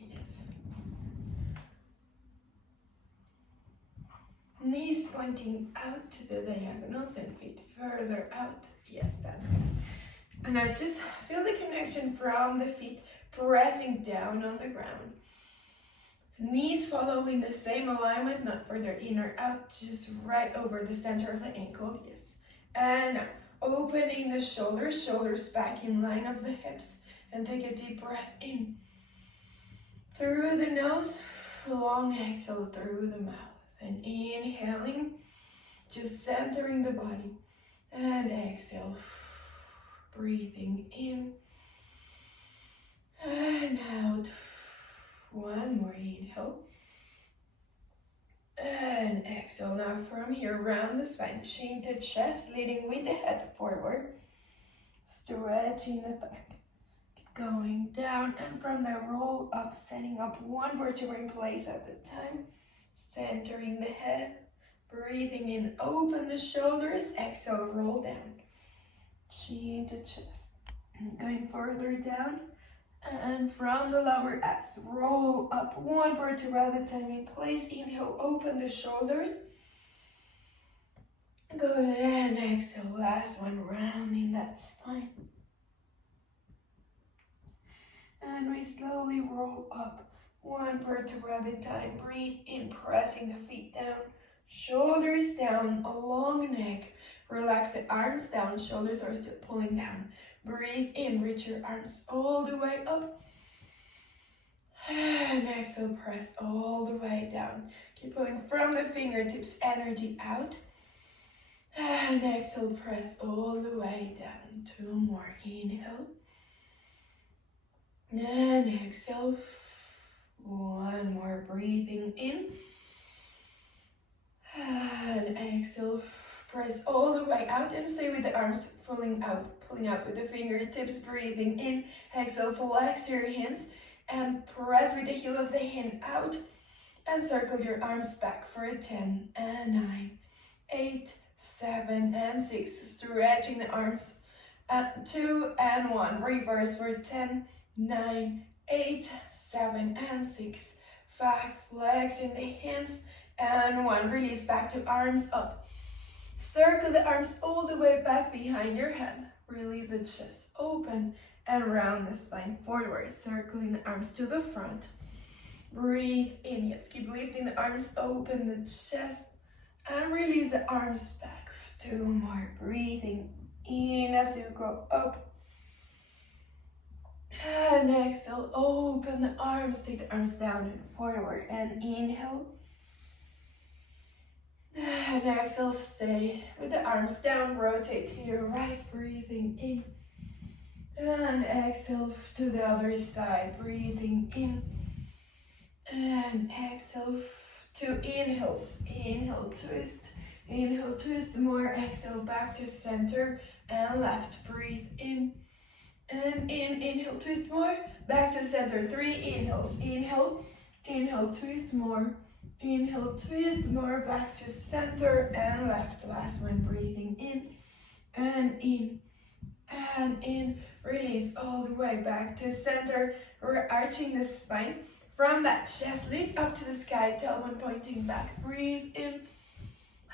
Yes. Knees pointing out to the diagonals and feet further out. Yes, that's good. And now just feel the connection from the feet pressing down on the ground. Knees following the same alignment, not further in or out, just right over the center of the ankle. Yes. And now, opening the shoulders, shoulders back in line of the hips. And take a deep breath in. Through the nose, long exhale through the mouth. And inhaling, just centering the body. And exhale, breathing in. And out. One more inhale. And exhale. Now from here, round the spine, chin to chest, leading with the head forward. Stretching the back. Going down, and from there roll up, setting up one vertebra in place at a time, centering the head, breathing in, open the shoulders, exhale, roll down, chin to chest, going further down, and from the lower abs, roll up one vertebra at a time in place, inhale, open the shoulders, good, and exhale, last one, rounding that spine. And we slowly roll up one vertebra at a time. Breathe in, pressing the feet down, shoulders down, a long neck. Relax the arms down, shoulders are still pulling down. Breathe in, reach your arms all the way up. And exhale, press all the way down. Keep pulling from the fingertips, energy out. And exhale, press all the way down. Two more, inhale. And exhale, one more, breathing in, and exhale, press all the way out and stay with the arms pulling out with the fingertips, breathing in, exhale, flex your hands and press with the heel of the hand out and circle your arms back for a 10 and 9, 8, 7 and 6, stretching the arms at 2 and 1, reverse for 10, 9, 8, 7 and 6, 5, flexing the hands, and 1, release back to arms up. Circle the arms all the way back behind your head. Release the chest, open and round the spine forward, circling the arms to the front. Breathe in, yes, keep lifting the arms, open the chest, and release the arms back. 2 more, breathing in as you go up. And exhale, open the arms, take the arms down and forward, and inhale. And exhale, stay with the arms down, rotate to your right, breathing in. And exhale to the other side, breathing in. And exhale, 2 inhales, inhale, twist more, exhale, back to center and left, breathe in. And inhale, twist more, back to center, 3 inhales, inhale, twist more, inhale, twist more, back to center and left, last one, breathing in, and in, release all the way back to center. We're arching the spine, from that chest, lift up to the sky, tailbone pointing back, breathe in,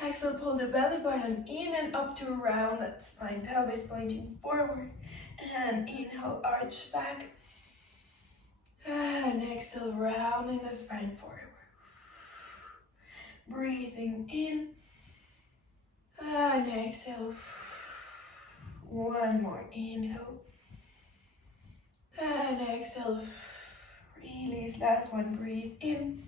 exhale, pull the belly button in and up to round that spine, pelvis pointing forward. And inhale, arch back. And exhale, rounding the spine forward. Breathing in. And exhale. One more inhale. And exhale. Release, last one, breathe in.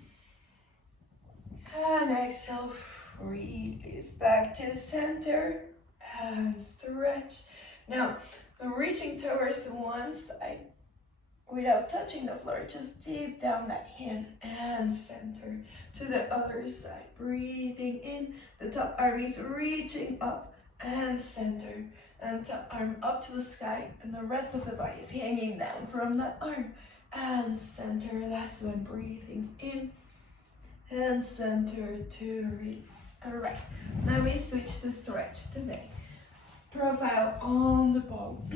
And exhale, release back to center. And stretch. Now, reaching towards one side without touching the floor, just deep down that hand and center to the other side. Breathing in, the top arm is reaching up and center, and top arm up to the sky, and the rest of the body is hanging down from that arm and center. Last one, breathing in and center to release. All right, now we switch to stretch today. Profile on the ball.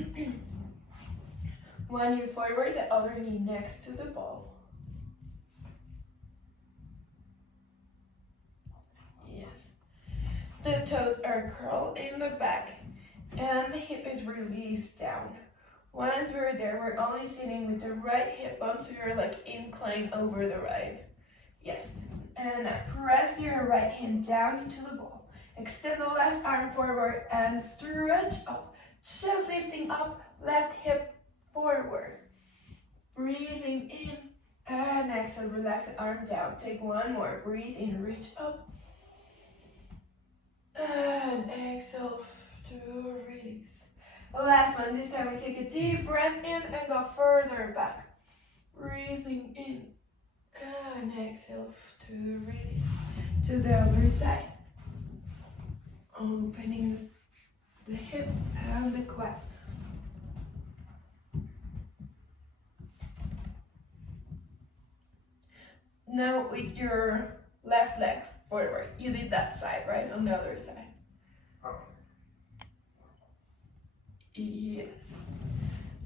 One knee forward, the other knee next to the ball. Yes. The toes are curled in the back and the hip is released down. Once we're there, we're only sitting with the right hip bone, so you're like inclined over the right. Yes. And press your right hand down into the ball. Extend the left arm forward and stretch up. Just lifting up, left hip forward. Breathing in and exhale, relax the arm down. Take one more. Breathe in, reach up. And exhale to release. Last one. This time we take a deep breath in and go further back. Breathing in and exhale to release. To the other side. Opening the hip and the quad. Now with your left leg forward. You did that side, right? On the other side. Yes.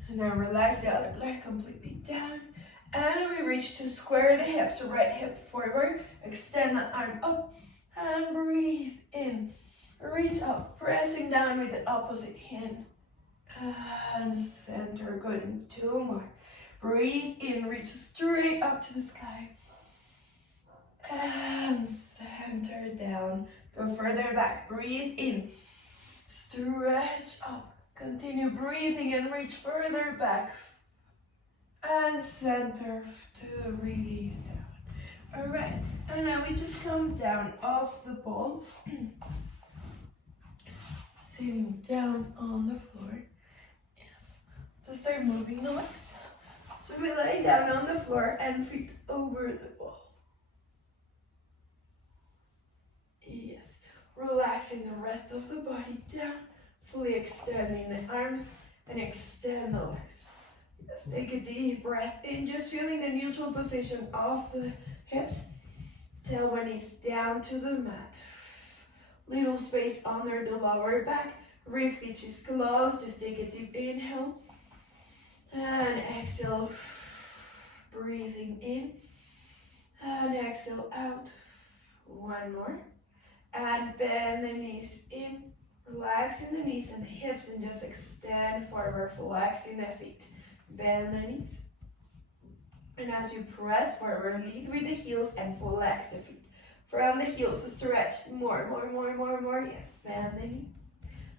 And now relax the other leg completely down. And we reach to square the hips. So right hip forward. Extend the arm up. And breathe in. Reach up. Pressing down with the opposite hand. And center. Good. Two more. Breathe in. Reach straight up to the sky. And center down. Go further back. Breathe in. Stretch up. Continue breathing and reach further back. And center to release down. Alright. And now we just come down off the ball. Sitting down on the floor. Yes. To start moving the legs. So we lay down on the floor and feet over the ball. Yes, relaxing the rest of the body down, fully extending the arms and extend the legs. Yes, take a deep breath in, just feeling the neutral position of the hips. Tailbone is down to the mat. Little space under the lower back, rib cage is closed, just take a deep inhale. And exhale, breathing in, and exhale out. One more. And bend the knees in, relaxing the knees and the hips, and just extend forward, flexing the feet. Bend the knees. And as you press forward, lead with the heels and flex the feet. From the heels, stretch more. Yes, bend the knees.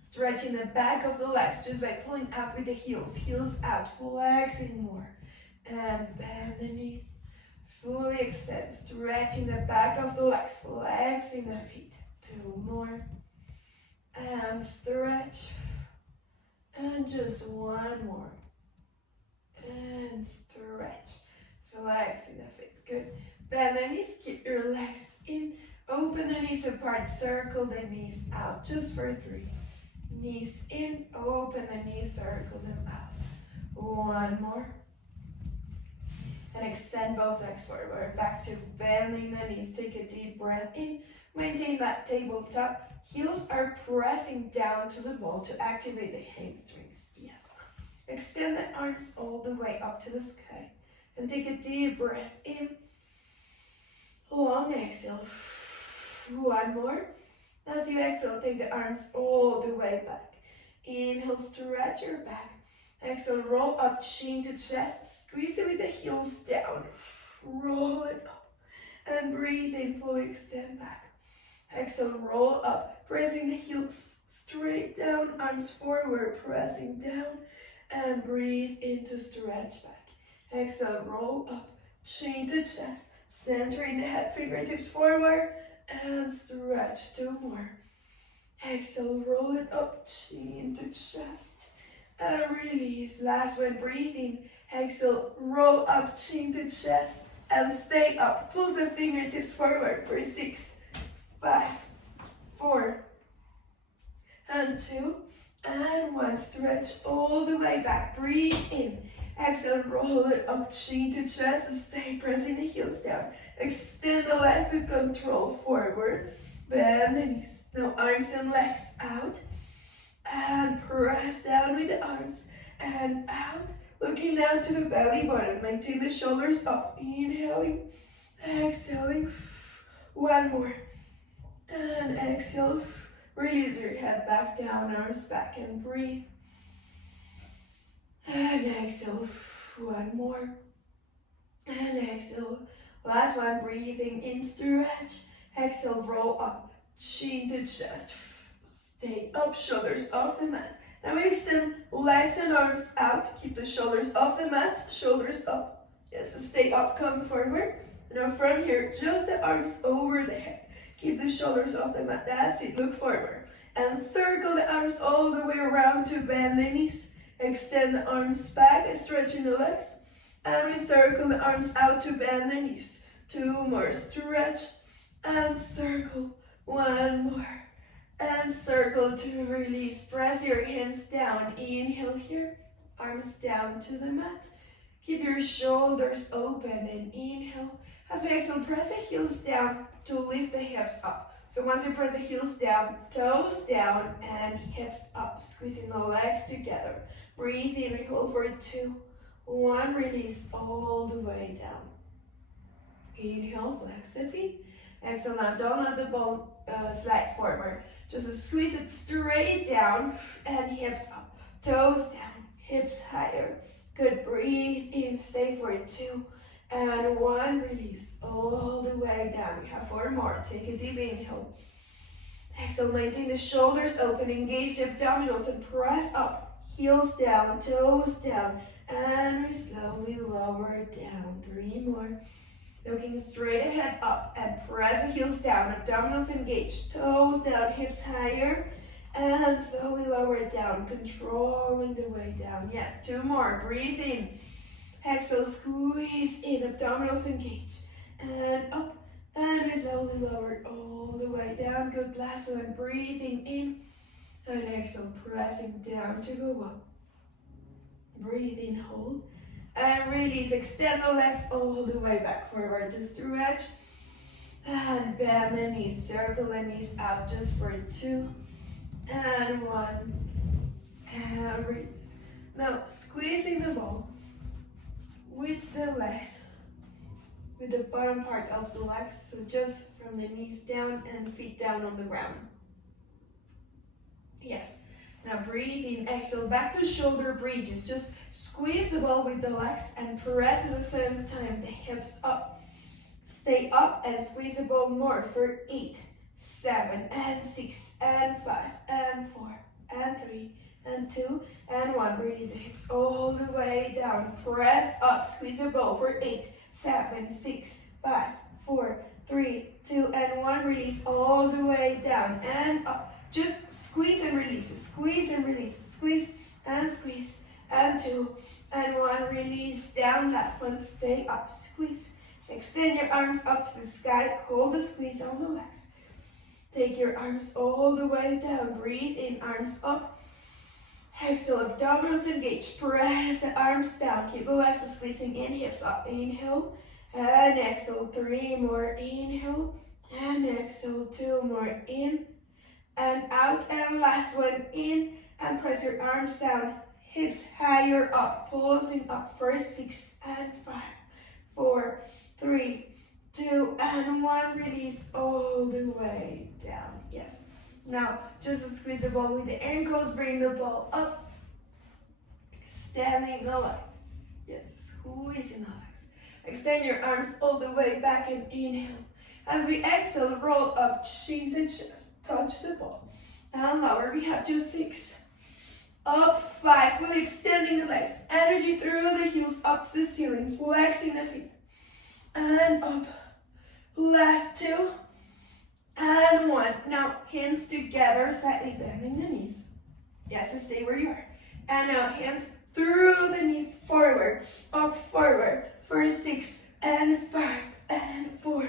Stretching the back of the legs just by pulling up with the heels. Heels out, flexing more. And bend the knees. Fully extend, stretching the back of the legs, flexing the feet. Two more. And stretch. And just one more. And stretch. Flexing the feet. Good. Bend the knees, keep your legs in. Open the knees apart, circle the knees out. Just for 3. Knees in, open the knees, circle them out. One more. And extend both legs forward. Back to bending the knees. Take a deep breath in. Maintain that tabletop. Heels are pressing down to the ball to activate the hamstrings. Yes. Extend the arms all the way up to the sky. And take a deep breath in. Long exhale. One more. As you exhale, take the arms all the way back. Inhale, stretch your back. Exhale, roll up, chin to chest. Squeeze it with the heels down. Roll it up. And breathe in, fully extend back. Exhale, roll up, pressing the heels straight down, arms forward, pressing down. And breathe into stretch back. Exhale, roll up, chin to chest. Centering the head, fingertips forward. And stretch. 2 more. Exhale, roll it up, chin to chest. And release. Last one, breathing. Exhale, roll up, chin to chest. And stay up. Pull the fingertips forward for 6, 5, 4, and 2, and 1. Stretch all the way back. Breathe in. Exhale, roll it up, chin to chest. Stay pressing the heels down. Extend the legs with control forward. Bend the knees. Now arms and legs out. And press down with the arms. And out. looking down to the belly button. Maintain the shoulders up. Inhaling, exhaling. One more. And exhale. Release your head back down, arms back, and breathe. And exhale. One more. And exhale. Last one, breathing in, stretch. Exhale, roll up, chin to chest. Stay up, shoulders off the mat. Now we extend legs and arms out. Keep the shoulders off the mat, shoulders up. Yes, so stay up, come forward. Now from here, just the arms over the head. Keep the shoulders off the mat. That's it, look forward. And circle the arms all the way around to bend the knees. Extend the arms back and stretching the legs. And we circle the arms out to bend the knees. Two more, stretch and circle. One more. And circle to release. Press your hands down. Inhale here. Arms down to the mat. Keep your shoulders open and inhale. As we exhale, press the heels down to lift the hips up. So once you press the heels down, toes down and hips up. Squeezing the legs together. Breathe in, we hold for 2, 1, release all the way down. Inhale, flex the feet. Exhale, now don't let the bone slide forward. Just squeeze it straight down and hips up. Toes down, hips higher. Good, breathe in, stay for 2 and 1, release all the way down. We have 4 more. Take a deep inhale. Exhale, maintain the shoulders open, engage the abdominals and press up. Heels down, toes down, and we slowly lower down. 3 more. Looking straight ahead, up, and press the heels down. Abdominals engaged, toes down, hips higher, and slowly lower down, controlling the way down. Yes, 2 more. Breathe in. Exhale, squeeze in, abdominals engaged, and up, and we slowly lower all the way down. Good, last one. Breathing in. And exhale, pressing down to go up. Breathe in, hold. And release, extend the legs all the way back forward to stretch. And bend the knees, circle the knees out just for 2 and 1. And release. Now, squeezing the ball with the legs, with the bottom part of the legs. So just from the knees down and feet down on the ground. Yes. Now breathe in, exhale, back to shoulder bridges. Just squeeze the ball with the legs and press at the same time the hips up. Stay up and squeeze the ball more for 8, 7, and 6, and 5, and 4, and 3, and 2, and 1. Release the hips all the way down. Press up, squeeze the ball for 8, 7, 6, 5, 4, 3, 2, and 1. Release all the way down and up. Just squeeze and release, squeeze and release, squeeze, and 2, and 1, release down, last one, stay up, squeeze. Extend your arms up to the sky, hold the squeeze on the legs. Take your arms all the way down, breathe in, arms up. Exhale, abdominals engaged, press the arms down, keep the legs squeezing in, hips up, inhale, and exhale, 3 more, inhale, and exhale, 2 more, in, and out, and last one, in, and press your arms down, hips higher up, pulsing up for 6 and 5, 4, 3, 2, and 1, release all the way down. Yes. Now, just squeeze the ball with the ankles, bring the ball up, extending the legs. Yes, squeezing the legs. Extend your arms all the way back and inhale. As we exhale, roll up, chin to chest. Touch the ball. And lower, we have just 6. Up 5, fully extending the legs. Energy through the heels up to the ceiling, flexing the feet. And up. Last 2. And 1. Now, hands together, slightly bending the knees. Yes, and stay where you are. And now, hands through the knees, forward, up, forward, for 6, and 5, and 4,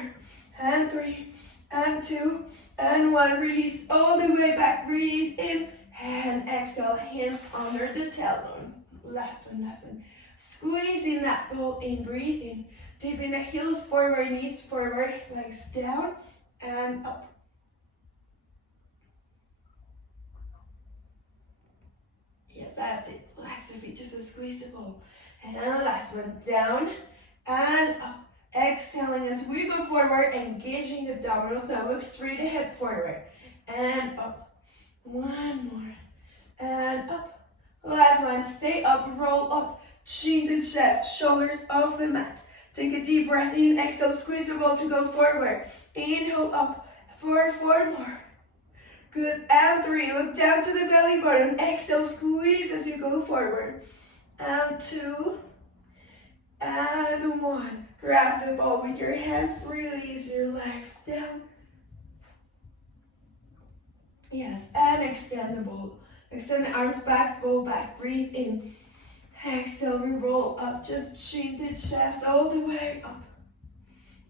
and 3, and 2, and 1, release all the way back, breathe in, and exhale, hands under the tailbone. Last one. Squeezing that ball in, breathe in, dipping the heels forward, knees forward, legs down, and up. Yes, that's it, relax the feet, just to squeeze the ball. And last one, down and up. Exhaling as we go forward, engaging the abdominals. Now look straight ahead, forward and up. One more and up. Last one, stay up, roll up, chin to chest, shoulders off the mat. Take a deep breath in, exhale, squeeze the ball to go forward. Inhale up for 4 more. Good, and 3, look down to the belly button. Exhale, squeeze as you go forward. And 2, and 1. Grab the ball with your hands, release your legs down. Yes, and extend the ball. Extend the arms back, ball back, breathe in. Exhale, we roll up, just chin to chest all the way up.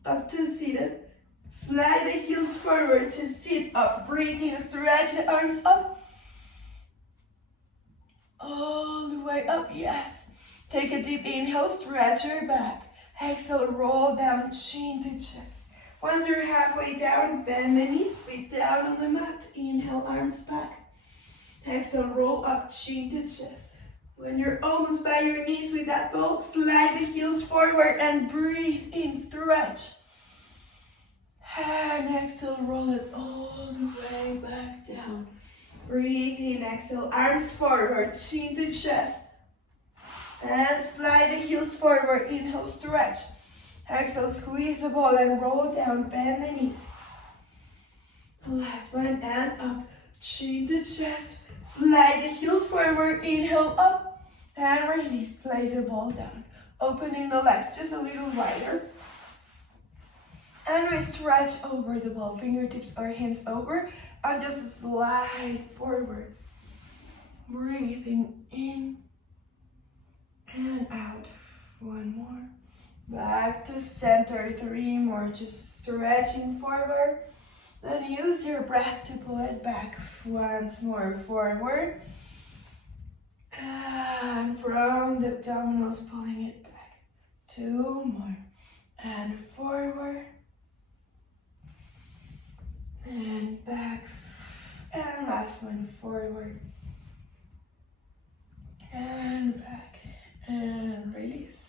Up to seated. Slide the heels forward to sit up. Breathe in, stretch the arms up. All the way up, yes. Take a deep inhale, stretch your back. Exhale, roll down, chin to chest. Once you're halfway down, bend the knees, feet down on the mat. Inhale, arms back. Exhale, roll up, chin to chest. When you're almost by your knees with that ball, slide the heels forward and breathe in, stretch. And exhale, roll it all the way back down. Breathe in, exhale, arms forward, chin to chest. And slide the heels forward, inhale, stretch. Exhale, squeeze the ball and roll down, bend the knees. Last one, and up, chin to chest. Slide the heels forward, inhale, up. And release, place the ball down. Opening the legs just a little wider. And we stretch over the ball, fingertips or hands over, and just slide forward. Breathing in and out. 1 more. Back to center, 3 more. Just stretching forward. Then use your breath to pull it back once more forward. And from the abdominals, pulling it back. 2 more. And forward. And back. And last one, forward. And back. And release.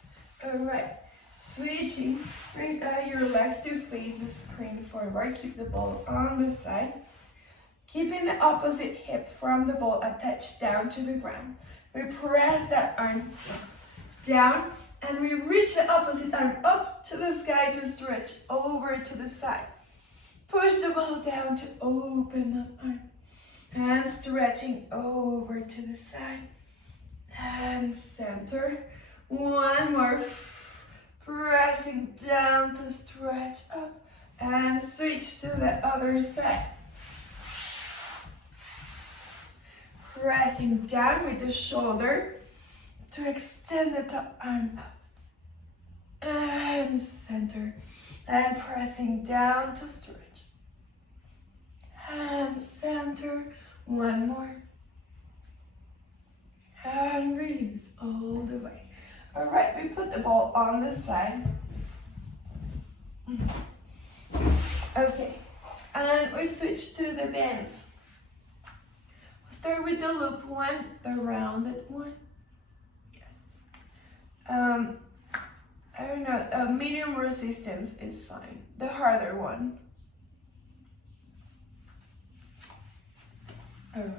Alright. Switching. Bring your legs to face the screen forward. Keep the ball on the side. Keeping the opposite hip from the ball attached down to the ground. We press that arm down and we reach the opposite arm up to the sky to stretch over to the side. Push the ball down to open the arm. And stretching over to the side. And center. 1 more. Pressing down to stretch up. And switch to the other side. Pressing down with the shoulder to extend the top arm up. And center. And pressing down to stretch. And center. 1 more. And release all the way. Alright, we put the ball on the side. Okay, and we switch to the bands. We'll start with the loop one, the rounded one. Yes. I don't know, medium resistance is fine. The harder one. Alright.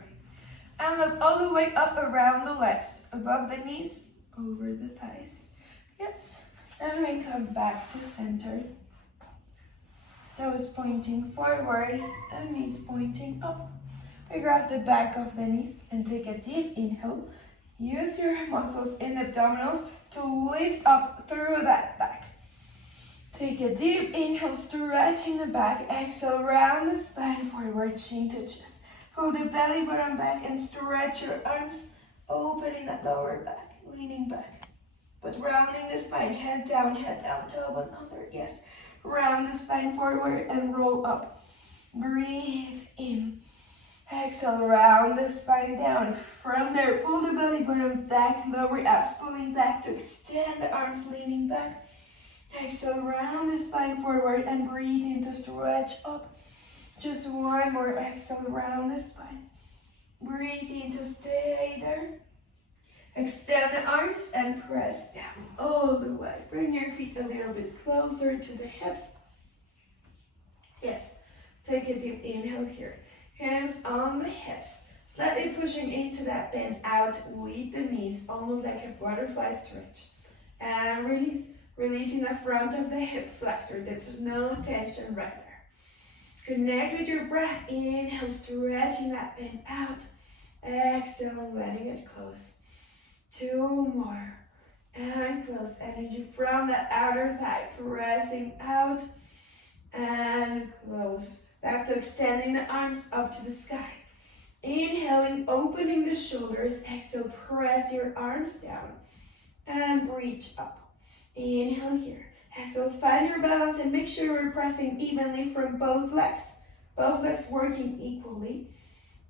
And look all the way up around the legs, above the knees, over the thighs. Yes. And we come back to center. Toes pointing forward and knees pointing up. We grab the back of the knees and take a deep inhale. Use your muscles in the abdominals to lift up through that back. Take a deep inhale, stretching the back. Exhale, round the spine forward, chin to chest. Pull the belly button back and stretch your arms, opening that lower back, leaning back. But rounding the spine, head down, tailbone under, yes. Round the spine forward and roll up. Breathe in. Exhale, round the spine down. From there, pull the belly button back, lower abs, pulling back to extend the arms, leaning back. Exhale, round the spine forward and breathe in to stretch up. Just 1 more exhale, round the spine. Breathe in to stay there. Extend the arms and press down all the way. Bring your feet a little bit closer to the hips. Yes, take a deep inhale here. Hands on the hips, slightly pushing into that bend out with the knees, almost like a butterfly stretch. And release, releasing the front of the hip flexor. There's no tension right there. Connect with your breath. Inhale, stretching that bend out. Exhale, letting it close. 2 more. And close. Energy from that outer thigh, pressing out and close. Back to extending the arms up to the sky. Inhaling, opening the shoulders. Exhale, press your arms down and reach up. Inhale here. Exhale, find your balance and make sure you're pressing evenly from both legs. Both legs working equally.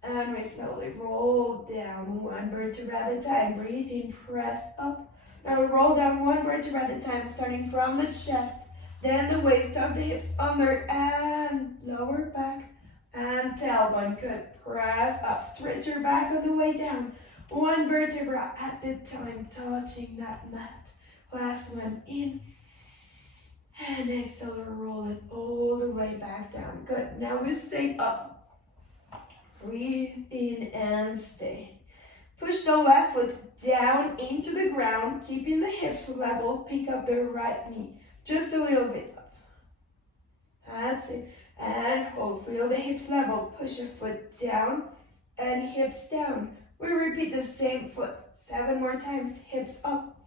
And we slowly roll down one vertebra at a time. Breathe in, press up. Now roll down one vertebra at a time, starting from the chest. Then the waist, tuck the hips under and lower back and tailbone. Good. Press up, stretch your back on the way down. One vertebra at a time, touching that mat. Last one in. And exhale, roll it all the way back down. Good. Now we stay up. Breathe in and stay. Push the left foot down into the ground, keeping the hips level. Pick up the right knee. Just a little bit up. That's it. And hold. Feel the hips level. Push a foot down and hips down. We repeat the same foot 7 more times. Hips up.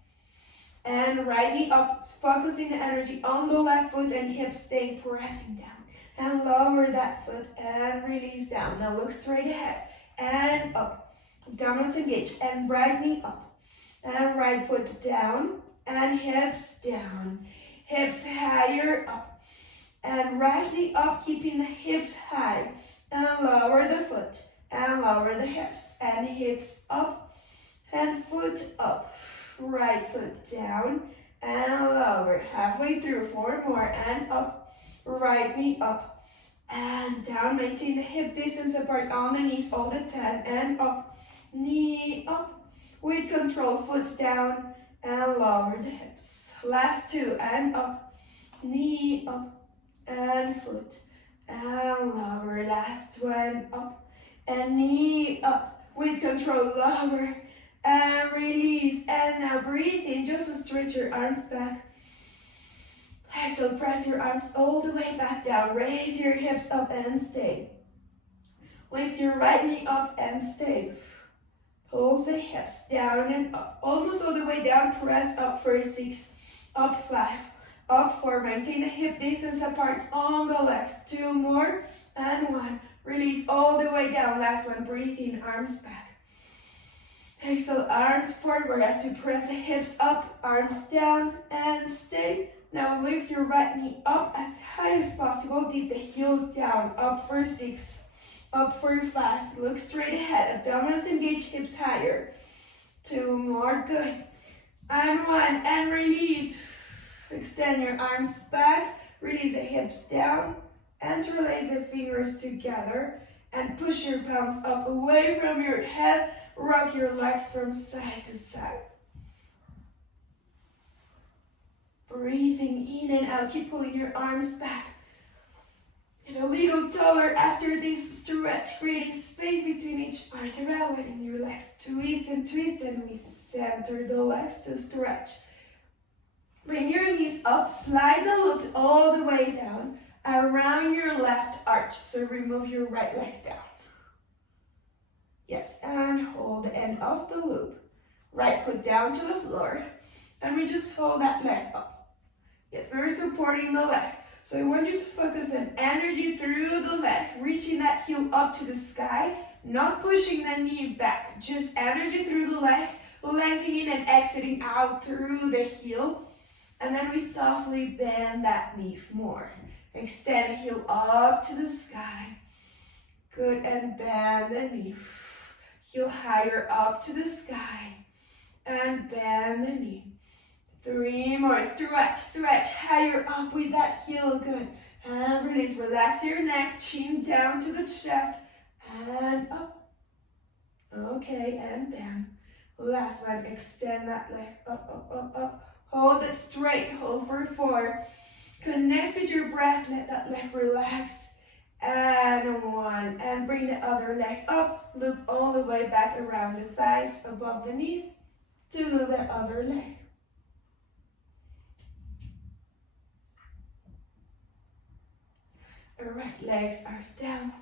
And right knee up. Focusing the energy on the left foot and hips staying pressing down. And lower that foot and release down. Now look straight ahead and up. Abdominals engaged and right knee up. And right foot down and hips down. Hips higher up. And right knee up, keeping the hips high. And lower the foot. And lower the hips. And hips up. And foot up. Right foot down. And lower. Halfway through. 4 more. And up. Right knee up. And down. Maintain the hip distance apart on the knees all the time. And up. Knee up. With control. Foot down. And lower the hips. Last 2. And up. Knee up. And foot. And lower. Last one. Up. And knee up. With control. Lower. And release. And now breathe in. Just to stretch your arms back. Exhale. Press your arms all the way back down. Raise your hips up and stay. Lift your right knee up and stay. Pull the hips down and up. Almost all the way down. Press up for 6. Up 5. Up 4. Maintain the hip distance apart on the legs. 2 more. And 1. Release all the way down. Last one. Breathe in. Arms back. Exhale. Arms forward as you press the hips up. Arms down and stay. Now lift your right knee up as high as possible. Dip the heel down. Up for 6. Up for 5. Look straight ahead. Abdominals engaged. Hips higher. 2 more. Good. And 1. And release. Extend your arms back. Release the hips down. Interlace the fingers together. And push your palms up away from your head. Rock your legs from side to side. Breathing in and out. Keep pulling your arms back. Get a little taller after this stretch, creating space between each vertebra, letting your legs twist, and we center the legs to stretch. Bring your knees up, slide the loop all the way down, around your left arch, so remove your right leg down. Yes, and hold the end of the loop. Right foot down to the floor, and we just hold that leg up. Yes, we're supporting the leg. So I want you to focus on energy through the leg, reaching that heel up to the sky, not pushing the knee back, just energy through the leg, lengthening and exiting out through the heel. And then we softly bend that knee more. Extend the heel up to the sky. Good, and bend the knee. Heel higher up to the sky. And bend the knee. 3 more. Stretch, stretch. Higher up with that heel. Good. And release. Relax your neck. Chin down to the chest. And up. Okay, and bend. Last one, extend that leg up, up, up, up. Hold it straight, hold for 4. Connect with your breath, let that leg relax. And 1, and bring the other leg up, loop all the way back around the thighs, above the knees, to the other leg. Alright, legs are down,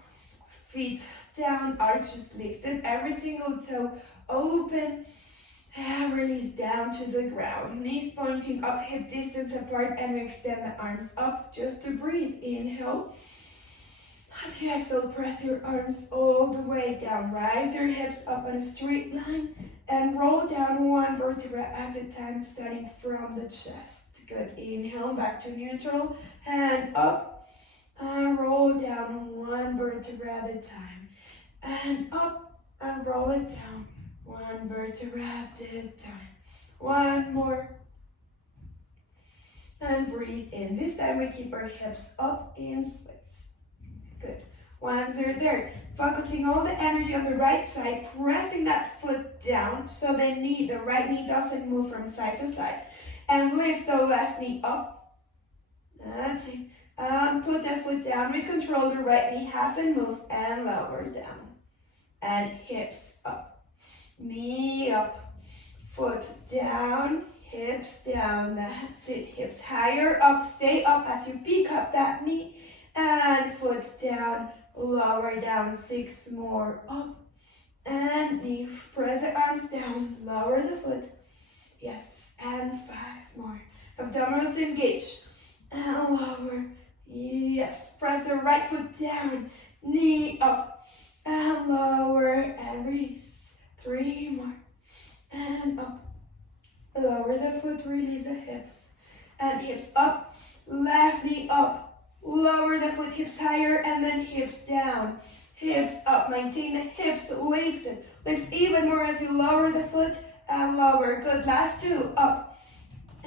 feet down, arches lifted, every single toe open, and release down to the ground. Knees pointing up, hip distance apart, and we extend the arms up just to breathe. Inhale. As you exhale, press your arms all the way down. Rise your hips up on a straight line and roll down 1 vertebra at a time, starting from the chest. Good. Inhale, back to neutral. Hand up and roll down 1 vertebra at a time. And up and roll it down 1 vertebra at a time. 1 more. And breathe in. This time we keep our hips up in space. Good. Once they're there, focusing all the energy on the right side, pressing that foot down so the right knee doesn't move from side to side. And lift the left knee up. That's it. And put the foot down with control. The right knee hasn't moved. And lower down. And hips up. Knee up. Foot down. Hips down. That's it. Hips higher up. Stay up as you pick up that knee. And foot down, lower down, 6 more, up, and knee, press the arms down, lower the foot, yes, and 5 more, abdominals engage, and lower, yes, press the right foot down, knee up, and lower, and release, 3 more, and up, lower the foot, release the hips, and hips up, left knee up, lower the foot, hips higher, and then hips down. Hips up, maintain the hips lifted. Lift even more as you lower the foot and lower. Good, last 2, up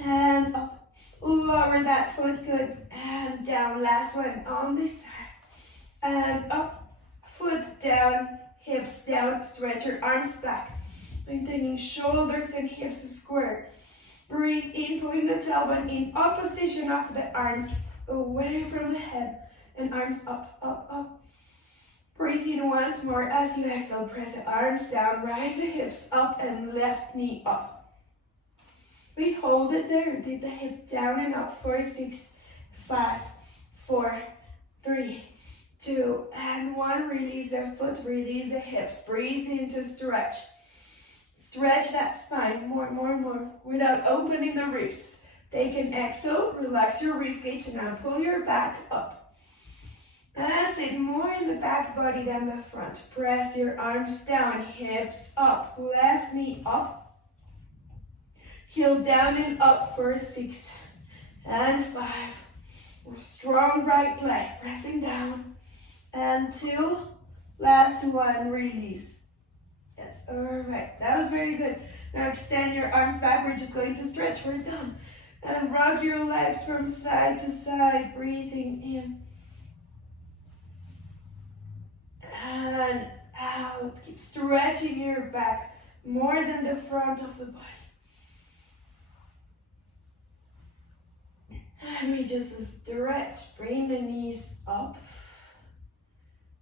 and up. Lower that foot, good, and down. Last one on this side. And up, foot down, hips down. Stretch your arms back. Maintaining shoulders and hips square. Breathe in, pulling the tailbone in opposition of the arms. Away from the head and arms up, up, up. Breathe in once more as you exhale. Press the arms down, rise the hips up and left knee up. We hold it there. Dip the hip down and up for 6, 5, 4, 3, 2, and 1. Release the foot, release the hips. Breathe into stretch. Stretch that spine more, more, more without opening the ribs. Take an exhale, relax your rib cage, and now pull your back up. That's it, more in the back body than the front. Press your arms down, hips up, left knee up. Heel down and up for 6 and 5. Strong right leg, pressing down. And 2, last 1, release. Yes, all right, that was very good. Now extend your arms back, we're just going to stretch, we're done. And rock your legs from side to side, breathing in and out. Keep stretching your back more than the front of the body. And we just stretch, bring the knees up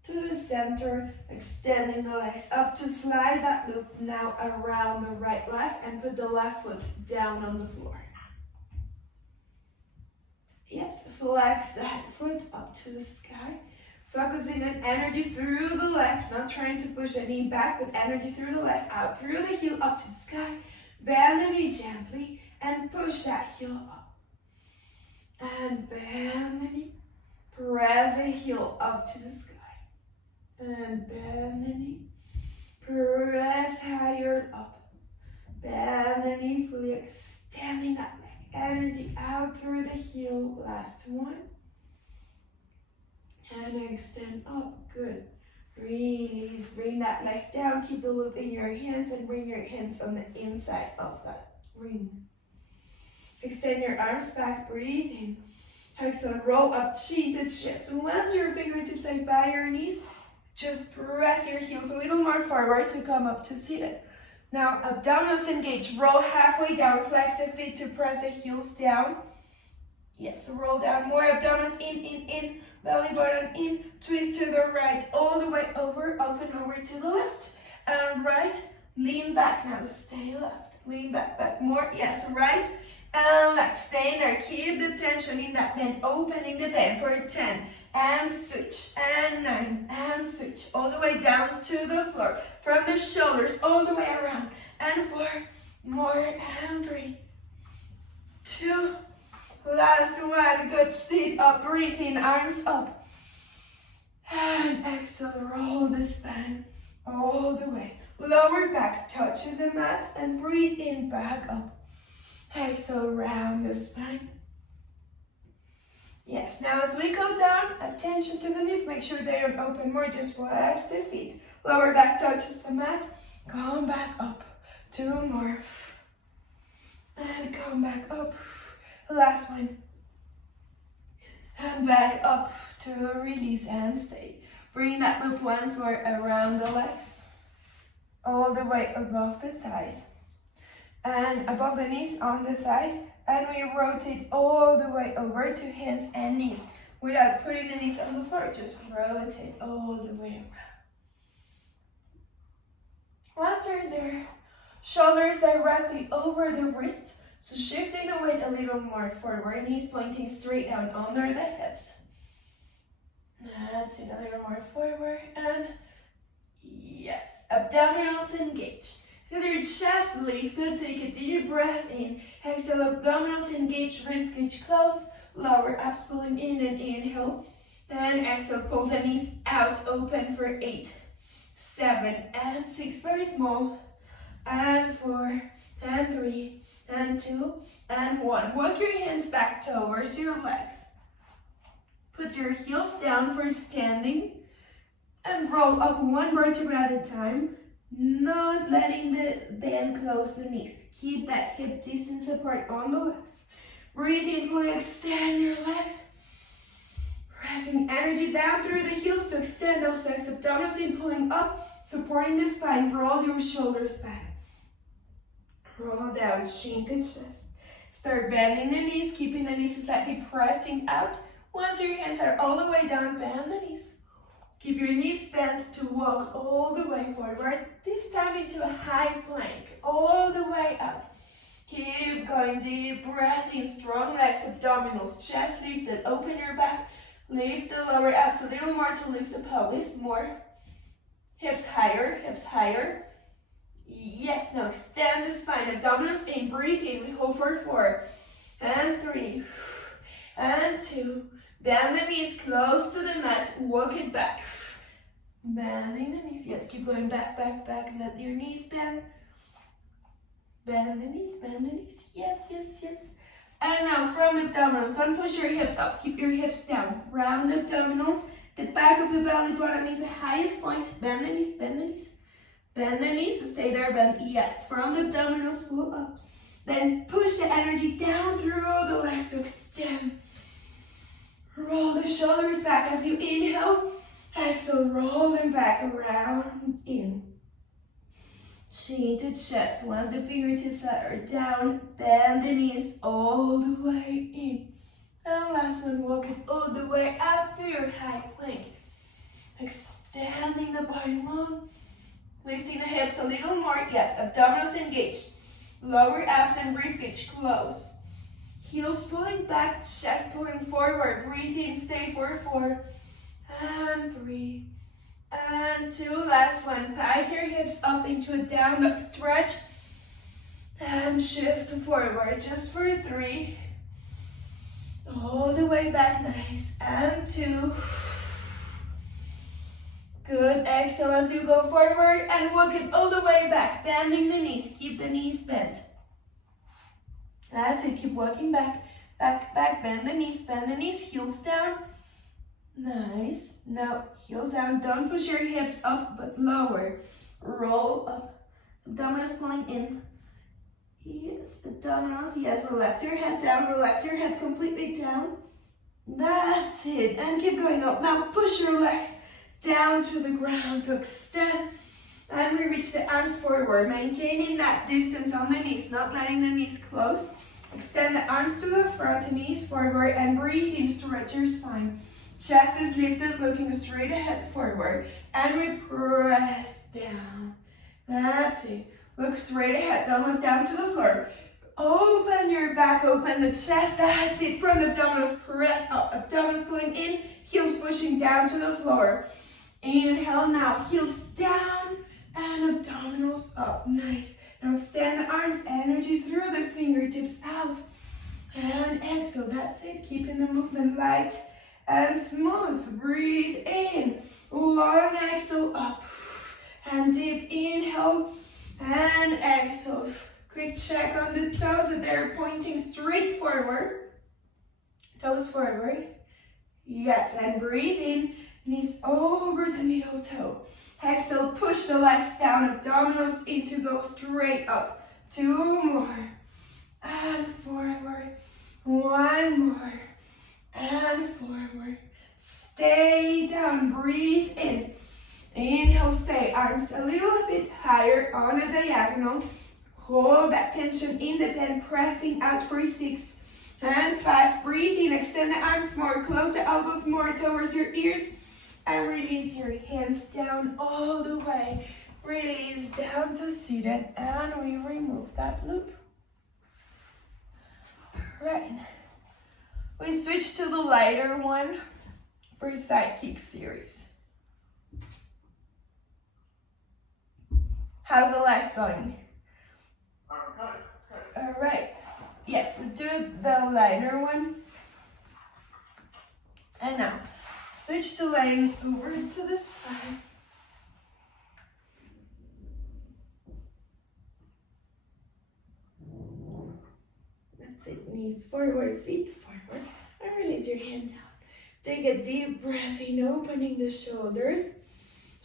to the center, extending the legs up to slide that loop now around the right leg and put the left foot down on the floor. Yes, flex that foot up to the sky. Focusing on energy through the leg, not trying to push the knee back, but energy through the leg, out through the heel, up to the sky. Bend the knee gently and push that heel up. And bend the knee. Press the heel up to the sky. And bend the knee. Press higher up. Bend the knee, fully extending that leg. Energy out through the heel. Last 1. And extend up. Good. Release. Bring that leg down. Keep the loop in your hands and bring your hands on the inside of that ring. Extend your arms back. Breathe in. Exhale. Roll up chin to chest. Once your fingertips say by your knees, just press your heels a little more forward to come up to seated. Now abdominals engage, roll halfway down, flex the feet to press the heels down. Yes, roll down more, abdominals in, belly button in, twist to the right, all the way over, open over to the left, and right, lean back now, stay left, lean back more, yes, right, and left, stay there, keep the tension in that bend, opening the bend for 10, and switch, and 9, and switch, all the way down to the floor, from the shoulders, all the way around, and 4, more, and 3, 2, last one, good, sit up, breathe in, arms up, and exhale, roll the spine, all the way, lower back touches the mat, and breathe in, back up, exhale, round the spine. Yes, now as we go down, attention to the knees, make sure they don't open more, just flex the feet. Lower back touches the mat, come back up, 2 more, and come back up, last one, and back up to release and stay. Bring that loop once more around the legs, all the way above the thighs, and above the knees on the thighs, and we rotate all the way over to hands and knees without putting the knees on the floor, just rotate all the way around. Once you're there, shoulders directly over the wrists, so shifting the weight a little more forward, knees pointing straight down under the hips. That's it, a little more forward, and yes, abdominals engage. Feel your chest lifted, take a deep breath in. Exhale, abdominals engage, ribcage close, lower abs pulling in and inhale. And exhale, pull the knees out, open for 8, 7, and 6, very small. And 4, and 3, and 2, and 1. Walk your hands back towards your legs. Put your heels down for standing. And roll up 1 vertebra at a time. Not letting the band close the knees. Keep that hip distance apart on the legs. Breathe in, fully extend your legs. Pressing energy down through the heels to extend those legs. Abdominals in, pulling up, supporting the spine. Roll your shoulders back. Roll down, chin to chest. Start bending the knees, keeping the knees slightly pressing out. Once your hands are all the way down, bend the knees. Keep your knees bent to walk all the way forward, this time into a high plank, all the way out. Keep going, deep breath in, strong legs, abdominals, chest lifted, open your back, lift the lower abs a little more to lift the pelvis, more. Hips higher. Yes, now extend the spine, abdominals in, breathe in, we hold for 4, and 3, and 2. Bend the knees close to the mat, walk it back. Bending the knees, yes, keep going back, let your knees bend. Bend the knees, yes. And now from the abdominals, don't push your hips up, keep your hips down. Round abdominals, the back of the belly button is the highest point. Bend the knees. Bend the knees, so stay there, bend, yes. From the abdominals, pull up. Then push the energy down through the legs to extend. Roll the shoulders back as you inhale. Exhale, roll them back around in. Chin to chest. Once the fingertips are down, bend the knees all the way in. And last one, walk it all the way up to your high plank. Extending the body long. Lifting the hips a little more. Yes, abdominals engaged. Lower abs and ribcage close. Heels pulling back, chest pulling forward. Breathe in, stay for 4, and 3, and 2. Last one. Pike your hips up into a down dog stretch. And shift forward just for 3. All the way back, nice. And 2. Good, exhale as you go forward and walk it all the way back. Bending the knees, keep the knees bent. That's it, keep walking back, bend the knees, heels down. Nice, now heels down, don't push your hips up, but lower. Roll up, abdominals pulling in. Yes, abdominals, yes, relax your head down, relax your head completely down. That's it, and keep going up. Now push your legs down to the ground to extend. And we reach the arms forward, maintaining that distance on the knees, not letting the knees close. Extend the arms to the front, knees forward, and breathe in, stretch your spine. Chest is lifted, looking straight ahead forward. And we press down. That's it. Look straight ahead, don't look down to the floor. Open your back, open the chest, that's it. From the abdominals, press up. Abdominals pulling in, heels pushing down to the floor. Inhale now, heels down and abdominals up. Nice. Now extend the arms, energy through the fingertips out. And exhale, that's it. Keeping the movement light and smooth. Breathe in, long exhale up. And deep inhale and exhale. Quick check on the toes that they're pointing straight forward. Toes forward. Yes, and breathe in. Knees over the middle toe. Exhale, push the legs down, abdominals in to go straight up. 2 more. And forward. 1 more. And forward. Stay down, breathe in. Inhale, stay. Arms a little bit higher on a diagonal. Hold that tension in the bend, pressing out for 6 and 5. Breathe in, extend the arms more, close the elbows more towards your ears. And release your hands down all the way. Release down to seated. And we remove that loop. Right. We switch to the lighter one for side kick series. How's the leg going? All right. Yes, we do the lighter one. And now, switch the leg over to the side. That's it. Knees forward, feet forward. And release your hand down. Take a deep breath in, opening the shoulders.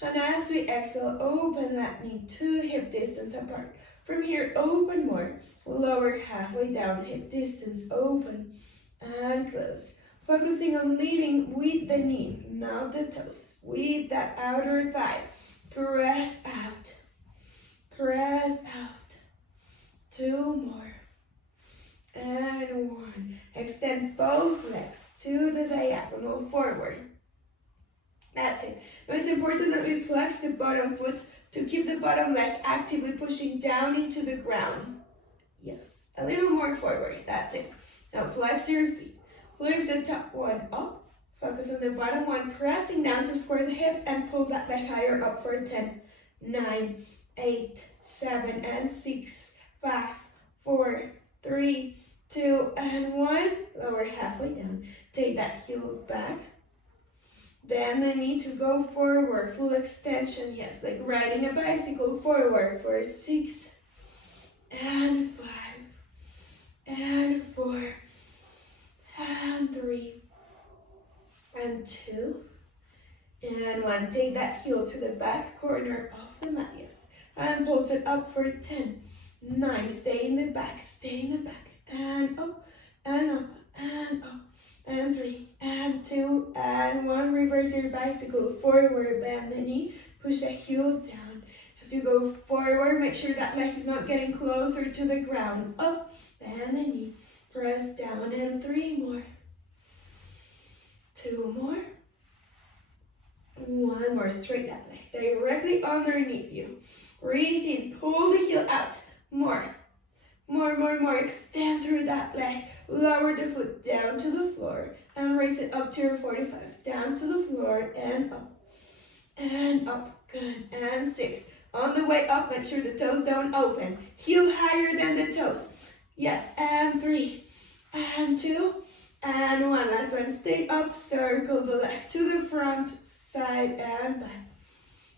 And as we exhale, open that knee to hip distance apart. From here, open more. Lower halfway down, hip distance, open and close. Focusing on leading with the knee, not the toes. With that outer thigh. Press out. Press out. 2 more. And 1. Extend both legs to the diagonal forward. That's it. Now it's important that we flex the bottom foot to keep the bottom leg actively pushing down into the ground. Yes, a little more forward. That's it. Now flex your feet. Lift the top one up. Focus on the bottom one, pressing down to square the hips and pull that leg higher up for 10, 9, 8, 7, and 6, 5, 4, 3, 2, and 1. Lower halfway down. Take that heel back. Bend the knee to go forward. Full extension. Yes, like riding a bicycle forward for 6, and 5, and 4, and 3, and 2, and 1. Take that heel to the back corner of the mat, yes, and pulse it up for 10, 9. Stay in the back, and up, and up, and up, and 3, and 2, and 1. Reverse your bicycle forward, bend the knee, push the heel down. As you go forward, make sure that leg is not getting closer to the ground. Up, bend the knee, press down, and 3 more. 2 more. 1 more. Straight that leg directly underneath you. Breathe in, pull the heel out. More. More. Extend through that leg. Lower the foot down to the floor and raise it up to your 45. Down to the floor and up. And up. Good. And 6. On the way up, make sure the toes don't open. Heel higher than the toes. Yes. And 3. And 2. And 1. Last one. Stay up. Circle the leg to the front, side, and back.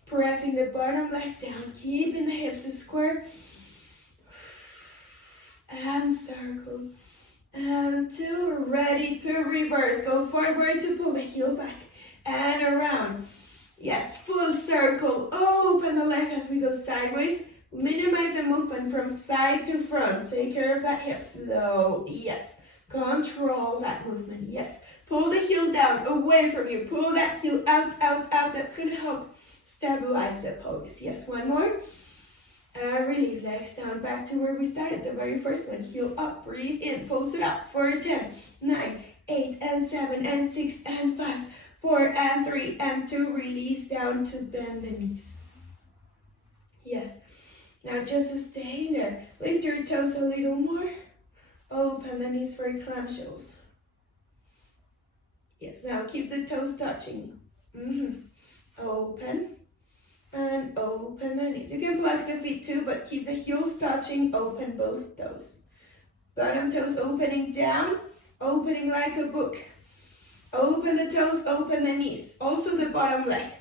Pressing the bottom leg down. Keeping the hips square. And circle. And 2. Ready to reverse. Go forward to pull the heel back. And around. Yes, full circle. Open the leg as we go sideways. Minimize the movement from side to front. Take care of that hip. Slow. Yes. Control that movement. Yes. Pull the heel down, away from you. Pull that heel out. That's going to help Stabilize the pose. Yes, one more. And release, legs down, back to where we started, the very first one. Heel up, breathe in, pulse it up for 10, 9, 8, and 7, and 6, and 5, 4, and 3, and 2. Release down to bend the knees. Yes. Now just stay there. Lift your toes a little more. Open the knees for clamshells. Yes, now keep the toes touching. Open. And open the knees. You can flex the feet too, but keep the heels touching. Open both toes. Bottom toes opening down, opening like a book. Open the toes, open the knees. Also the bottom leg.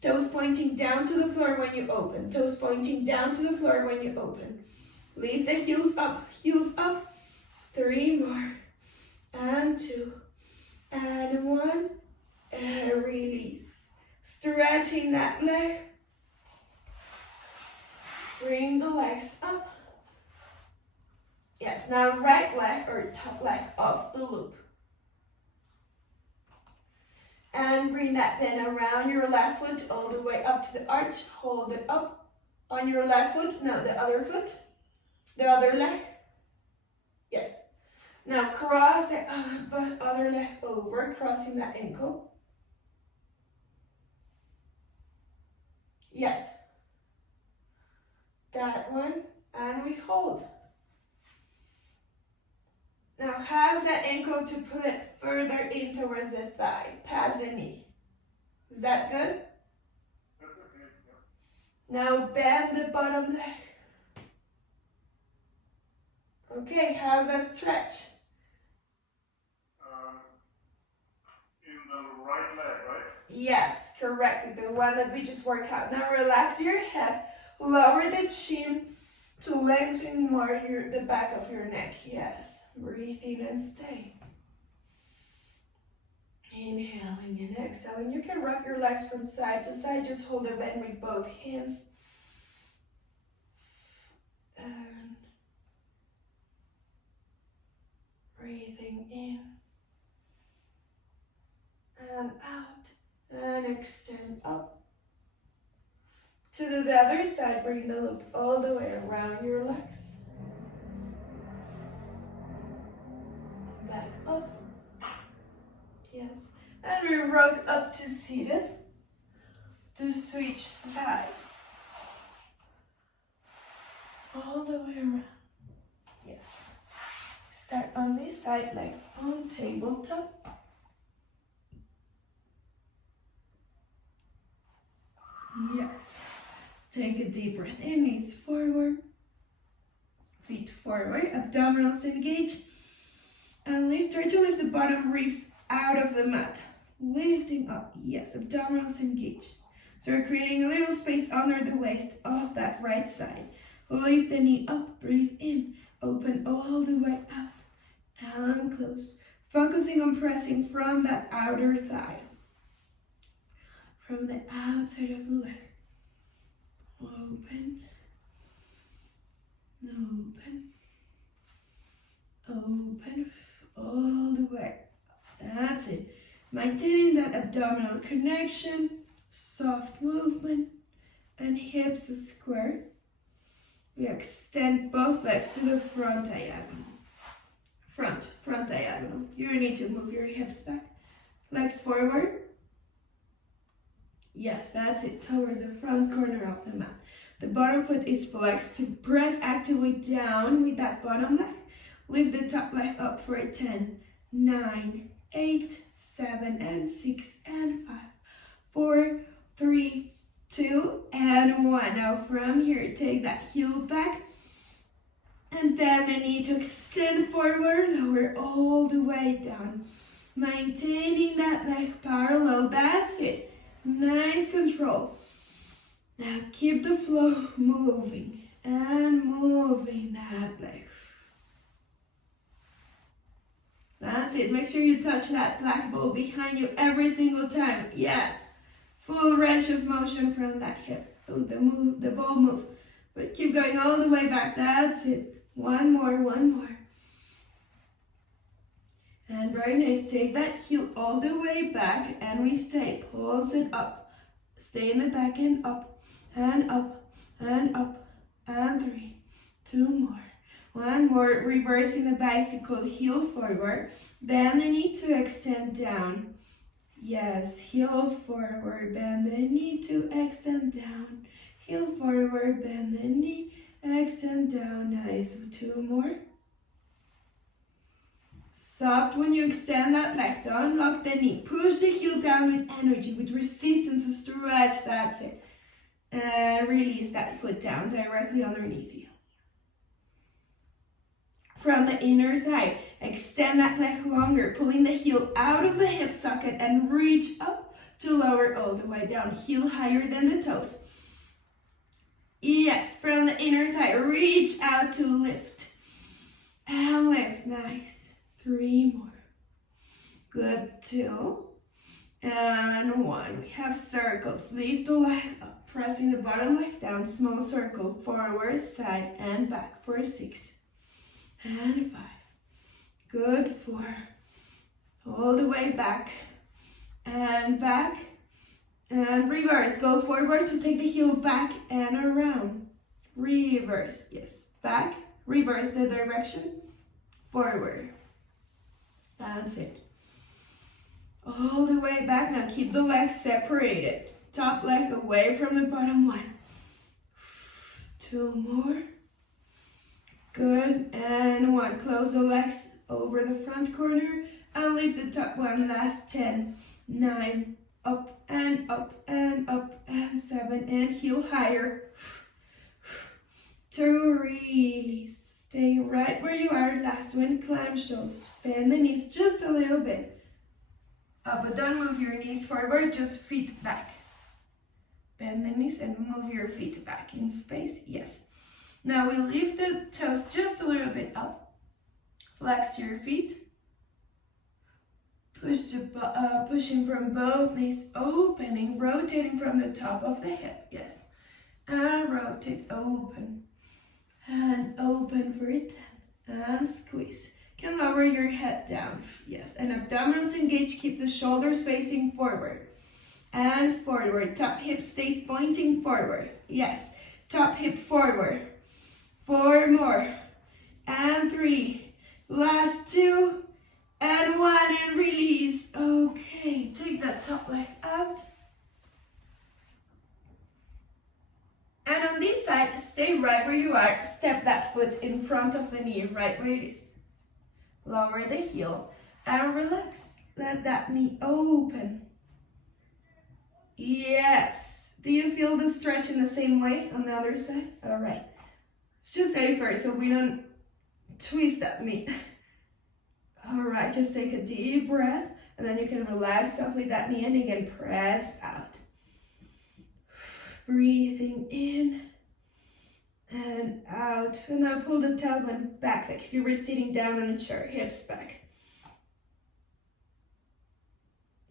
Toes pointing down to the floor when you open. Toes pointing down to the floor when you open. Lift the heels up, 3 more. And 2, and 1, and release. Stretching that leg. Bring the legs up. Yes, now right leg or top leg off the loop. And bring that then around your left foot all the way up to the arch. Hold it up on your left foot. No, the other foot. The other leg. Yes. Now cross the other leg over, crossing that ankle. Yes. That one, and we hold. Now has that ankle to pull it further in towards the thigh, past the knee. Is that good? That's okay, yeah. Now bend the bottom leg. Okay, how's that stretch? In the right leg, right? Yes, correct, the one that we just worked out. Now relax your head. Lower the chin to lengthen more the back of your neck. Yes. Breathe in and stay. Inhaling and exhaling. You can rock your legs from side to side. Just hold the bend with both hands. And breathing in and out. And extend up. To the other side, bring the loop all the way around your legs. Back up. Yes. And we rock up to seated to switch sides. All the way around. Yes. Start on this side, legs on tabletop. Yes. Take a deep breath in, knees forward, feet forward, abdominals engaged, and lift. Try to lift the bottom ribs out of the mat. Lifting up, yes, abdominals engaged. So we're creating a little space under the waist of that right side. Lift the knee up, breathe in, open all the way out, and close. Focusing on pressing from that outer thigh, from the outside of the leg. Open, open, open, all the way. That's it. Maintaining that abdominal connection, soft movement, and hips square. We extend both legs to the front diagonal. Front diagonal. You need to move your hips back. Legs forward. Yes, that's it, towards the front corner of the mat. The bottom foot is flexed to press actively down with that bottom leg. Lift the top leg up for 10, 9, 8, 7, and 6, and 5, 4, 3, 2, and 1. Now from here, take that heel back and bend the knee to extend forward, lower all the way down. Maintaining that leg parallel, that's it. Nice control. Now keep the flow moving and moving that leg. That's it. Make sure you touch that black ball behind you every single time. Yes. Full range of motion from that hip. Oh, the ball move. But keep going all the way back. That's it. One more. And very nice. Take that heel all the way back and we stay. Pulse it up. Stay in the back and up, and up, and up, and 3, 2 more. 1 more, reversing the bicycle, heel forward, bend the knee to extend down. Yes, heel forward, bend the knee to extend down. Heel forward, bend the knee, extend down. Nice, 2 more. Soft when you extend that leg, don't lock the knee. Push the heel down with energy, with resistance, so stretch, that's it. And release that foot down directly underneath you. From the inner thigh, extend that leg longer, pulling the heel out of the hip socket and reach up to lower all the way down. Heel higher than the toes. Yes, from the inner thigh, reach out to lift. And lift, nice. 3 more. Good, 2. And 1. We have circles. Lift the leg up, pressing the bottom leg down. Small circle, forward, side, and back for 6. And 5. Good, 4. All the way back. And back. And reverse. Go forward to take the heel back and around. Reverse. Yes. Back. Reverse the direction. Forward. That's it. All the way back. Now keep the legs separated. Top leg away from the bottom one. 2 more. Good. And 1. Close the legs over the front corner and lift the top one. Last 10, 9, up and up and up and 7 and heel higher. 2, release. Stay right where you are. Last one, climb shows. Bend the knees just a little bit. But don't move your knees forward, just feet back. Bend the knees and move your feet back in space. Yes. Now we lift the toes just a little bit up. Flex your feet. Pushing from both knees, opening, rotating from the top of the hip. Yes. And rotate, open. And open for 10. And squeeze. Can lower your head down. Yes. And abdominals engaged. Keep the shoulders facing forward. And forward. Top hip stays pointing forward. Yes. Top hip forward. 4 more. And 3. Last 2. And 1. And release. Okay. Take that top leg out. And on this side, stay right where you are. Step that foot in front of the knee, right where it is. Lower the heel and relax. Let that knee open. Yes. Do you feel the stretch in the same way on the other side? All right. It's just safer so we don't twist that knee. All right, just take a deep breath and then you can relax softly that knee and again press out. Breathing in and out. And now pull the tailbone back, like if you were sitting down on a chair, hips back.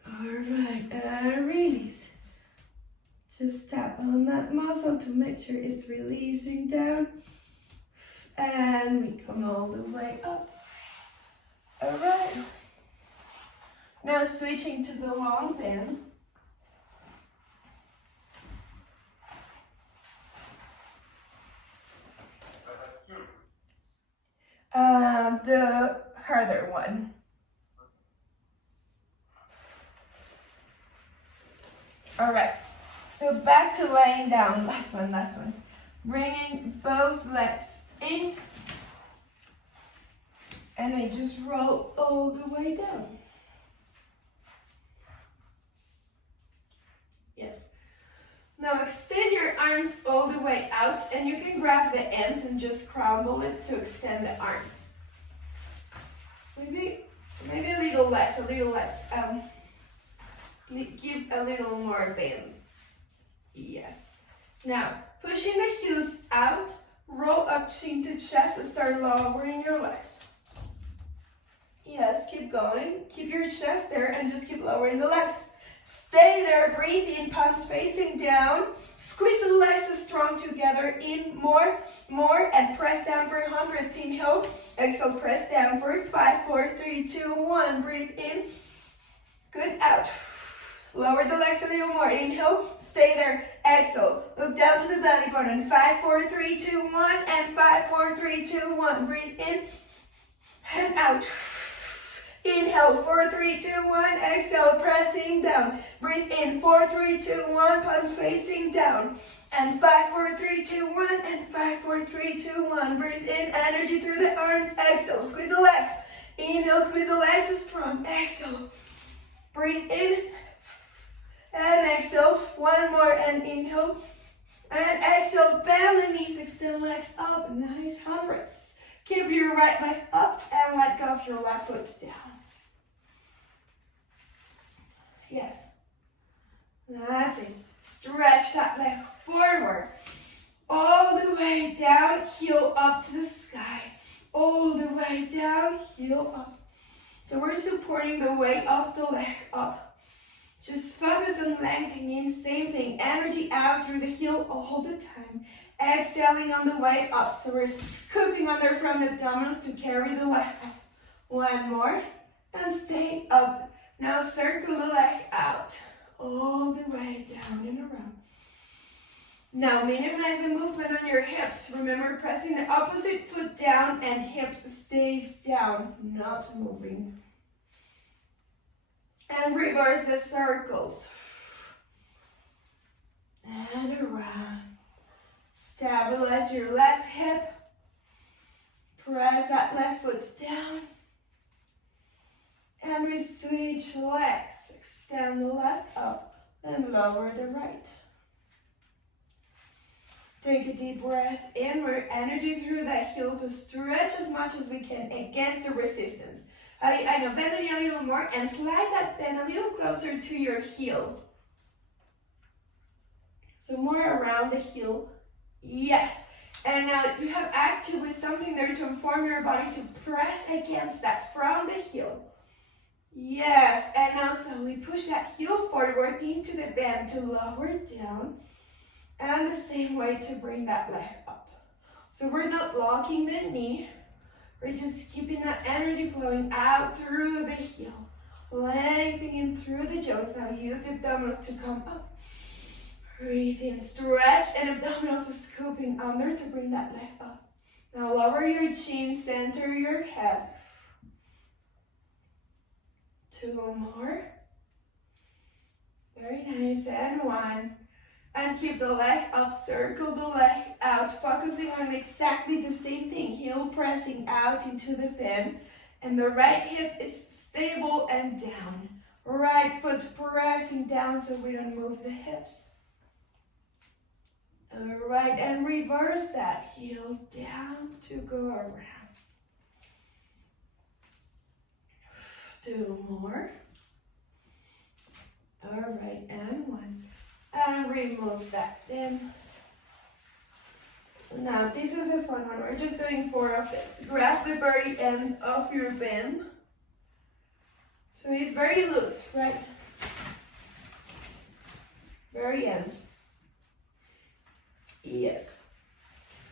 All right, and release. Just tap on that muscle to make sure it's releasing down. And we come all the way up. All right. Now switching to the long bend. The harder one. All right, so back to laying down, last one. Bringing both legs in, and I just roll all the way down. Yes. Now extend your arms all the way out, and you can grab the ends and just crumble it to extend the arms. Maybe a little less. Give a little more bend. Yes. Now, pushing the heels out, roll up chin to chest and start lowering your legs. Yes, keep going. Keep your chest there and just keep lowering the legs. Stay there, breathe in, palms facing down. Squeeze the legs strong together. In, more, and press down for 100. Inhale, exhale, press down for 5, 4, 3, 2, 1. Breathe in. Good, out. Lower the legs a little more. Inhale, stay there. Exhale, look down to the belly button. 5, 4, 3, 2, 1, and 5, 4, 3, 2, 1. Breathe in and out. Inhale, 4, 3, 2, 1. Exhale, pressing down. Breathe in, 4, 3, 2, 1. Palms facing down. And 5, 4, 3, 2, 1. And 5, 4, 3, 2, 1. Breathe in, energy through the arms. Exhale, squeeze the legs. Inhale, squeeze the legs strong. Exhale. Breathe in. And exhale. One more. And inhale. And exhale. Bend the knees. Extend legs up. Nice hundreds. Keep your right leg up and let go of your left foot down. Yes. That's it. Stretch that leg forward. All the way down, heel up to the sky. All the way down, heel up. So we're supporting the weight of the leg up. Just focus on lengthening. Same thing. Energy out through the heel all the time. Exhaling on the way up. So we're scooping under from the abdominals to carry the leg up. One more. And stay up. Now circle the leg out. All the way down and around. Now minimize the movement on your hips. Remember pressing the opposite foot down and hips stays down, not moving. And reverse the circles. And around. Stabilize your left hip. Press that left foot down. And we switch legs. Extend the left up, then lower the right. Take a deep breath in. We're energy through that heel to stretch as much as we can against the resistance. I know, bend the knee a little more and slide that bend a little closer to your heel. So more around the heel. Yes. And now you have actively something there to inform your body to press against that from the heel. Yes, and now slowly push that heel forward into the bend to lower it down. And the same way to bring that leg up. So we're not locking the knee. We're just keeping that energy flowing out through the heel. Lengthening through the joints. Now use the abdominals to come up. Breathe in, stretch, and abdominals are scooping under to bring that leg up. Now lower your chin, center your head. 2 more. Very nice, and 1. And keep the leg up, circle the leg out, focusing on exactly the same thing. Heel pressing out into the bend, and the right hip is stable and down. Right foot pressing down so we don't move the hips. All right, and reverse that. Heel down to go around. 2 more. All right, and 1. And remove that then. Now this is a fun one. We're just doing 4 of this. Grab the very end of your bend. So it's very loose, right? Very ends. Yes.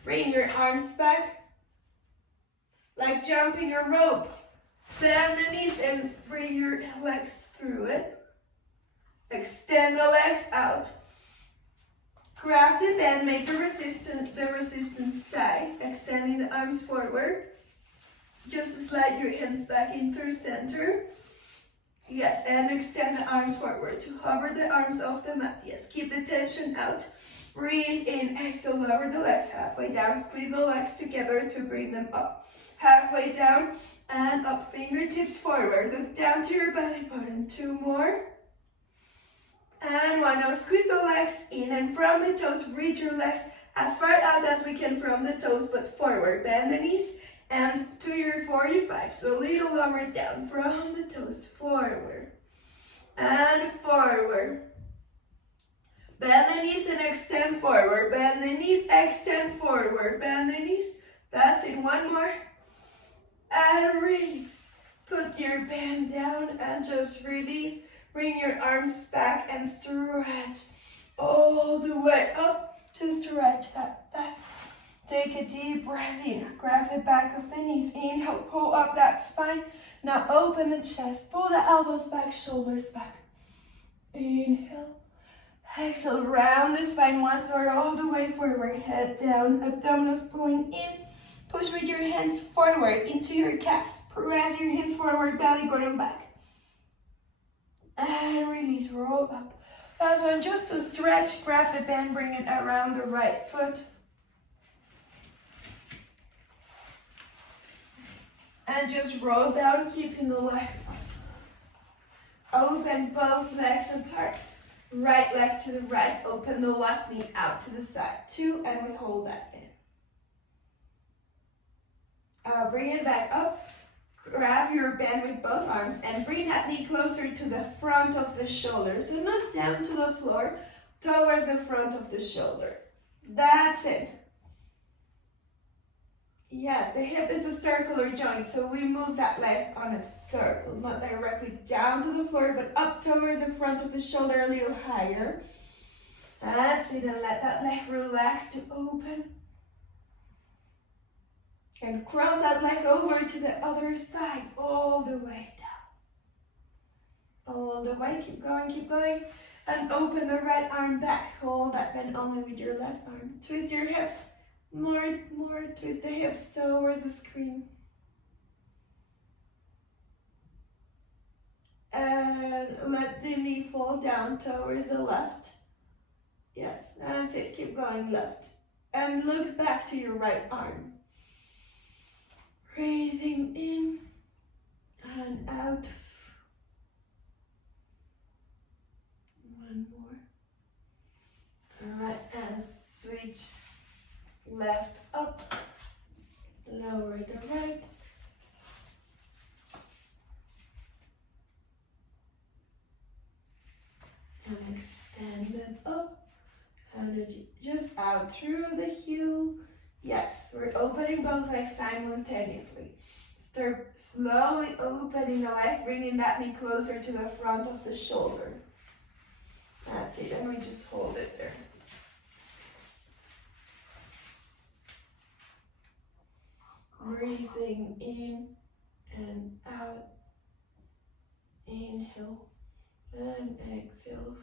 Bring your arms back. Like jumping a rope. Bend the knees and bring your legs through it. Extend the legs out. Grab the bend, make the resistance tight. Extending the arms forward. Just slide your hands back in through center. Yes, and extend the arms forward to hover the arms off the mat. Yes, keep the tension out. Breathe in, exhale, lower the legs halfway down. Squeeze the legs together to bring them up. Halfway down and up, fingertips forward. Look down to your belly button. 2 more. And 1. Now squeeze the legs in and from the toes, reach your legs as far out as we can from the toes, but forward. Bend the knees and to your 45. So a little lower down from the toes, forward and forward. Bend the knees and extend forward. Bend the knees, extend forward. Bend the knees. That's it. 1 more. And release. Put your bend down and just release. Bring your arms back and stretch all the way up to stretch that back. Take a deep breath in. Grab the back of the knees. Inhale, pull up that spine. Now open the chest. Pull the elbows back, shoulders back. Inhale. Exhale, round the spine once more, all the way forward. Head down, abdominals pulling in. Push with your hands forward into your calves. Press your hands forward, belly button back. And release, roll up. Last one, just to stretch, grab the band, bring it around the right foot. And just roll down, keeping the leg up. Open both legs apart. Right leg to the right, open the left knee out to the side. 2, and we hold that in. Bring it back up. Grab your band with both arms and bring that knee closer to the front of the shoulder. So not down to the floor, towards the front of the shoulder. That's it. Yes, the hip is a circular joint, so we move that leg on a circle, not directly down to the floor, but up towards the front of the shoulder, a little higher. That's it, and let that leg relax to open. And cross that leg over to the other side, all the way down. All the way, keep going, and open the right arm back. Hold that bend only with your left arm. Twist your hips. More, twist the hips towards the screen. And let the knee fall down towards the left. Yes, that's it, keep going left. And look back to your right arm. Breathing in and out. One more. All right, and switch. Left up, lower the right. And extend it up. Energy just out through the heel. Yes, we're opening both legs simultaneously. Start slowly opening the legs, bringing that knee closer to the front of the shoulder. That's it, and we just hold it there. Breathing in and out. Inhale and exhale.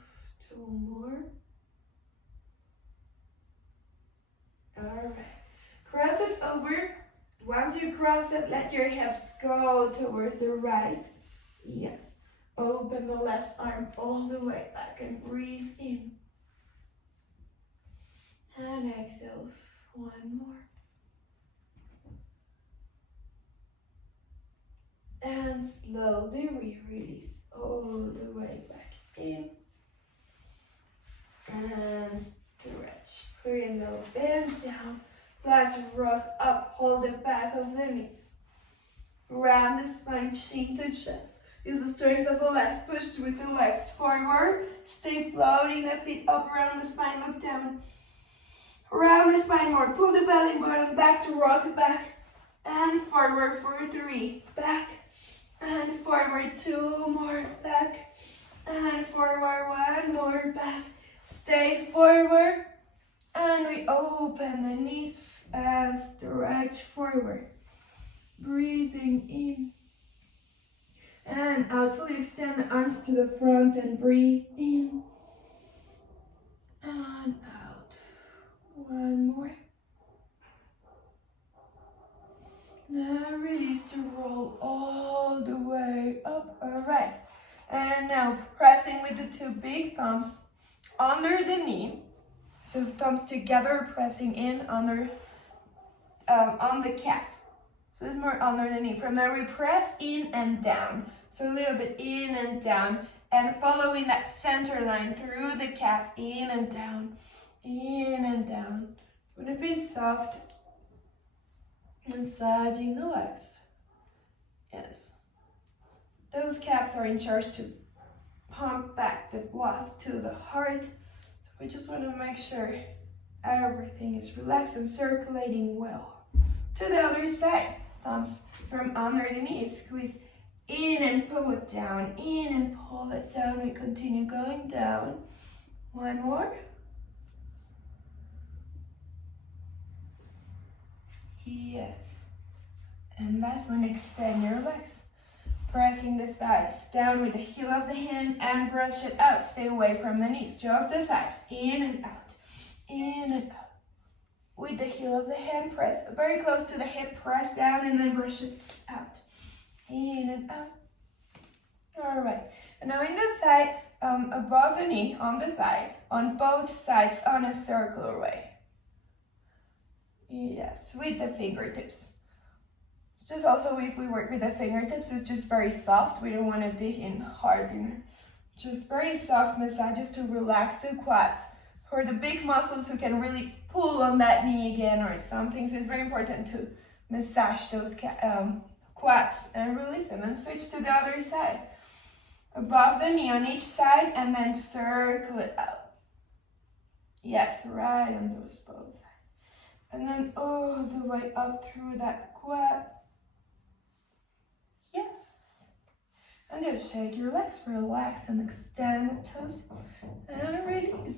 2 more. Alright. Cross it over. Once you cross it, let your hips go towards the right. Yes. Open the left arm all the way back and breathe in. And exhale. 1 more. And slowly we release all the way back in. And stretch. Bring the bend down. Let's rock up. Hold the back of the knees. Round the spine, chin to chest. Use the strength of the legs. Push with the legs forward. Stay floating the feet up around the spine. Look down. Round the spine more. Pull the belly button back to rock back. And forward for 3. Back. And forward 2 more, back, and forward 1 more, back. Stay forward, and we open the knees and stretch forward. Breathing in and out. Fully extend the arms to the front and breathe in and out. 1 more. Now release to roll all the way up. All right. And now pressing with the 2 big thumbs under the knee. So thumbs together, pressing in under on the calf. So it's more under the knee. From there we press in and down. So a little bit in and down. And following that center line through the calf, in and down, in and down. Gonna be soft. Massaging the legs. Yes. Those calves are in charge to pump back the blood to the heart. So we just want to make sure everything is relaxed and circulating well. To the other side. Thumbs from under the knees. Squeeze in and pull it down. In and pull it down. We continue going down. 1 more. Yes. And last one, extend your legs. Pressing the thighs down with the heel of the hand and brush it out. Stay away from the knees, just the thighs. In and out, in and out. With the heel of the hand, press very close to the hip, press down and then brush it out. In and out. All right, and now in the thigh, above the knee, on the thigh, on both sides, on a circular way. Yes, with the fingertips. Just also if we work with the fingertips, it's just very soft. We don't want to dig in hard. Just very soft massages to relax the quads. For the big muscles who can really pull on that knee again or something. So it's very important to massage those quads and release them. And switch to the other side. Above the knee on each side and then circle it out. Yes, right on those both sides. And then all the way up through that quad. Yes. And just shake your legs, relax and extend the toes. And release.